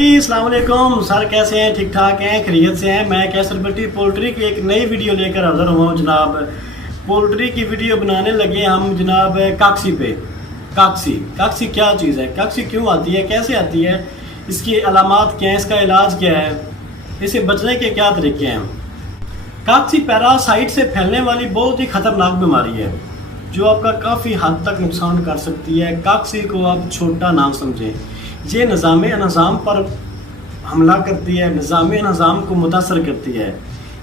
अस्सलाम वालेकुम सर, कैसे हैं? ठीक ठाक हैं, खैरियत से हैं? मैं कैसर भट्टी पोल्ट्री की एक नई वीडियो लेकर हाजिर हुआ हूँ जनाब। पोल्ट्री की वीडियो बनाने लगे हम जनाब काकसी पे। काकसी क्या चीज़ है, काकसी क्यों आती है, कैसे आती है, इसकी अलामात क्या है, इसका इलाज क्या है, इसे बचने के क्या तरीके हैं। काकसी पैरासाइट से फैलने वाली बहुत ही ख़तरनाक बीमारी है जो आपका काफ़ी हद तक नुकसान कर सकती है। काकसी को आप छोटा नाम समझें, ये निज़ाम पर हमला करती है, निज़ाम को मुतासर करती है।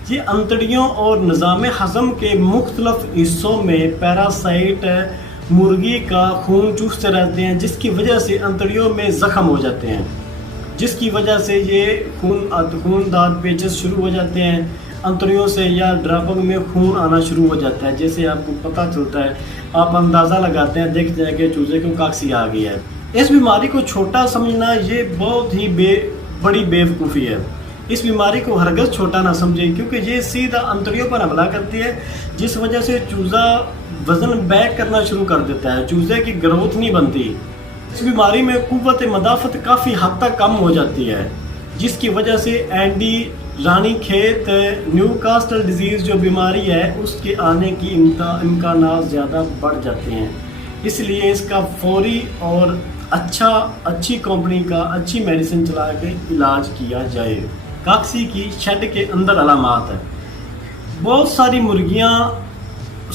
ये अंतड़ियों और निज़ाम हज़म के मुख्तलिफ हिस्सों में पैरासाइट मुर्गी का खून चूसते रहते हैं, जिसकी वजह से अंतड़ियों में ज़ख्म हो जाते हैं, जिसकी वजह से ये खूनदार पेचेस शुरू हो जाते हैं अंतड़ियों से, या ड्रॉपिंग में खून आना शुरू हो जाता है। जैसे आपको पता चलता है, आप अंदाज़ा लगाते हैं, देखते हैं कि चूजे को काकसी आ गई है। इस बीमारी को छोटा समझना ये बहुत ही बड़ी बेवकूफ़ी है। इस बीमारी को हरगज़ छोटा ना समझें, क्योंकि ये सीधा अंतड़ियों पर हमला करती है, जिस वजह से चूज़ा वज़न बैक करना शुरू कर देता है, चूज़े की ग्रोथ नहीं बनती। इस बीमारी में कुव्वत मदाफ़त काफ़ी हद तक कम हो जाती है, जिसकी वजह से एंडी रानीखेत न्यूकास्टल डिजीज़ जो बीमारी है उसके आने की इम्कानात ज़्यादा बढ़ जाते हैं। इसलिए इसका फौरी और अच्छी कंपनी का अच्छी मेडिसिन चला के इलाज किया जाए। काकसी की शेड के अंदर अलामात है, बहुत सारी मुर्गियां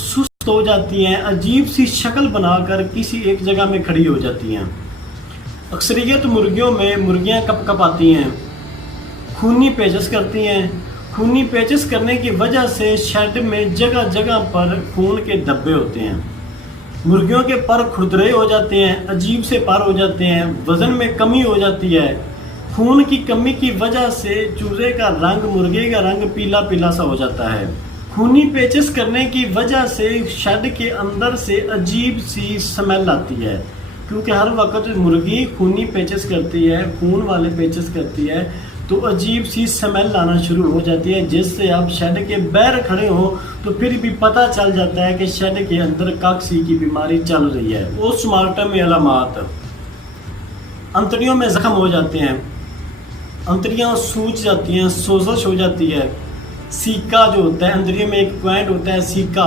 सुस्त हो जाती हैं, अजीब सी शक्ल बनाकर किसी एक जगह में खड़ी हो जाती हैं। अक्सरियत मुर्गियों में मुर्गियां कप आती हैं, खूनी पेचस करती हैं। खूनी पेचस करने की वजह से शेड में जगह जगह पर खून के धब्बे होते हैं। मुर्गियों के पर खुरदरे हो जाते हैं, अजीब से पर हो जाते हैं, वज़न में कमी हो जाती है। खून की कमी की वजह से चूजे का रंग, मुर्गे का रंग पीला पीला सा हो जाता है। खूनी पेचस करने की वजह से शेड के अंदर से अजीब सी स्मेल आती है, क्योंकि हर वक्त मुर्गी खूनी पेचस करती है, खून वाले पेचस करती है, तो अजीब सी स्मेल आना शुरू हो जाती है, जिससे आप शेड के बाहर खड़े हो तो फिर भी पता चल जाता है कि शेड के अंदर काकसी की बीमारी चल रही है। पोस्टमार्टम में अलामात, अंतड़ियों में जख्म हो जाते हैं, अंतड़ियाँ सूज जाती हैं, सोजश हो जाती है। सीका जो होता है, अंतड़ियों में एक पॉइंट होता है सीका,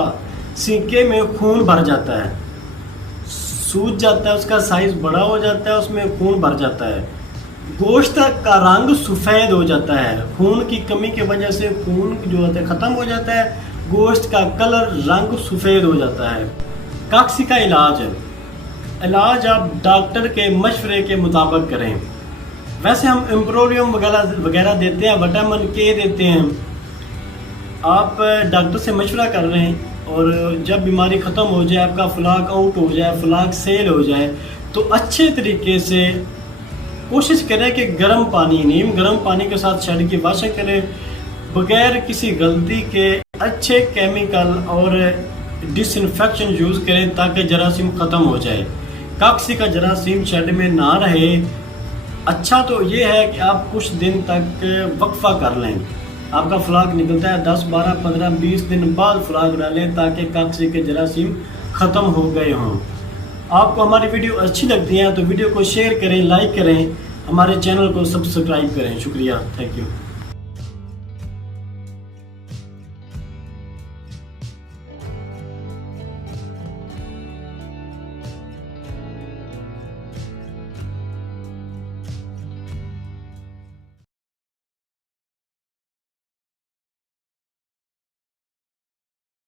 सीके में खून भर जाता है, सूज जाता है, उसका साइज बड़ा हो जाता है, उसमें खून भर जाता है। गोश्त का रंग सफ़ेद हो जाता है, खून की कमी की वजह से खून जो होता है ख़त्म हो जाता है, गोश्त का कलर रंग सफ़ेद हो जाता है। काकसी का इलाज आप डॉक्टर के मशवरे के मुताबिक करें। वैसे हम इम्प्रोरियम वगैरह देते हैं, विटामिन के देते हैं। आप डॉक्टर से मशवरा कर रहे हैं, और जब बीमारी ख़त्म हो जाए, आपका फ्लाक आउट हो जाए, फ्लाक सेल हो जाए, तो अच्छे तरीके से कोशिश करें कि गर्म पानी, नीम गर्म पानी के साथ शेड की वॉशिंग करें, बगैर किसी गलती के अच्छे केमिकल और डिसइंफेक्शन यूज़ करें, ताकि जरासीम ख़त्म हो जाए, काकसी का जरासीम शेड में ना रहे। अच्छा तो ये है कि आप कुछ दिन तक वक्फा कर लें, आपका फ्लाक निकलता है 10, 12, 15, 20 दिन बाद फ्लाक डालें, ताकि काकसी के जरासीम ख़त्म हो गए हों। आपको हमारी वीडियो अच्छी लगती है तो वीडियो को शेयर करें, लाइक करें, हमारे चैनल को सब्सक्राइब करें। शुक्रिया, थैंक यू।